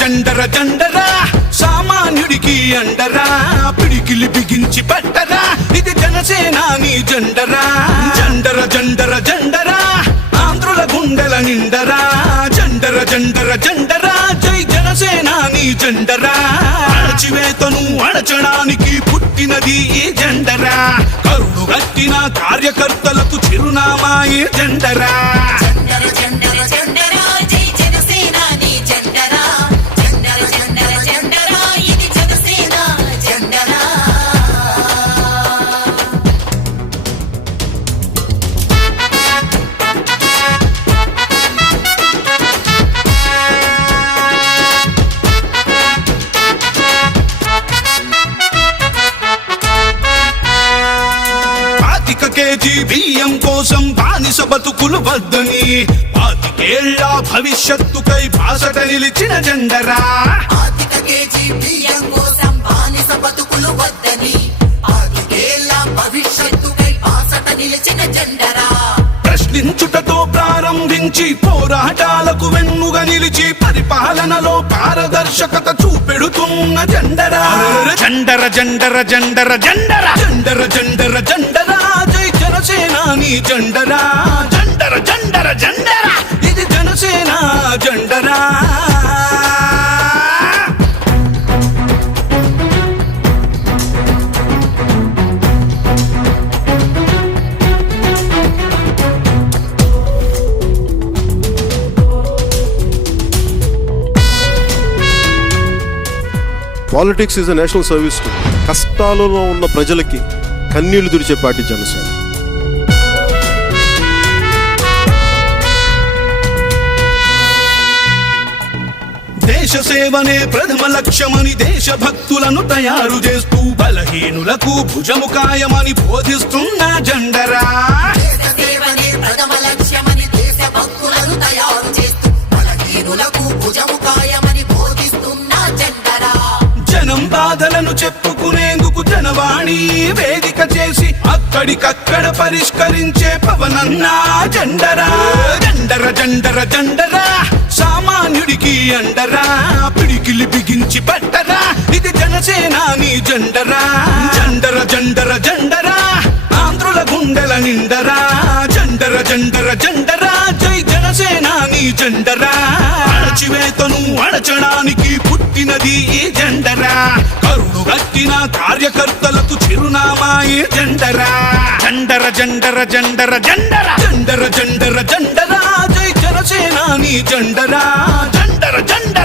జండర జండరా సామాన్యుడికి అండరా పిడికిలి బిగించి పట్టరా ఇది జనసేనాని జెండరా జండర జండర జండరా ఆంధ్రుల గుండెల నిండరా జండర జండర జండరా జై జనసేనాని జెండరా అణచివేతను అణచడానికి పుట్టినది ఈ జెండరా కరుడు గట్టిన కార్యకర్తలకు చిరునామా ఈ జెండరా కేజీ బియ్యం కోసం బానిస బతుకులు వద్దని 25 ఏళ్ల భవిష్యత్తుకై బాసట నిలిచిన జెండరా ప్రశ్నించుటతో ప్రారంభించి పోరాటాలకు వెన్నుగా నిలిచి పరిపాలనలో పారదర్శకత చూపెడుతున్న జెండరా జండర జండర జండర జండర జండర జండర జండరా జై జనసేనాని జెండరా జండర జండర జండర ఇది జనసేన జెండరా politics is a national service to కష్టాలలో ఉన్న ప్రజలకి కన్నీళ్లు తుడిచే పార్టీ జనసేన. దేశ సేవనే ప్రథమ లక్ష్యమని దేశభక్తులను తయారు చేస్తూ బలహీనులకు భుజము కాయమని బోధిస్తున్న జెండరా జనం బాధలను చెప్పుకునేందుకు జనవాణి వేదిక చేసి అక్కడికక్కడ పరిష్కరించే పవనన్నా జెండరా జండర జండర జండరా సామాన్యుడికి అండరా పిడికిలి బిగించి పట్టరా ఇది జనసేనాని జెండరా జండర జండర జండరా ఆంధ్రుల గుండెల నిండరా జండర జండర జండరా జై జనసేనాని జెండరా అణచివేతను అణచడానికి పుట్టినది ఈ జెండరా కరుడు గట్టిన కార్యకర్తలకు చిరునామా ఈ జెండరా జండర జండర జండర జండర జండర జండర జండరా జై జనసేనాని జెండరా జండర జండర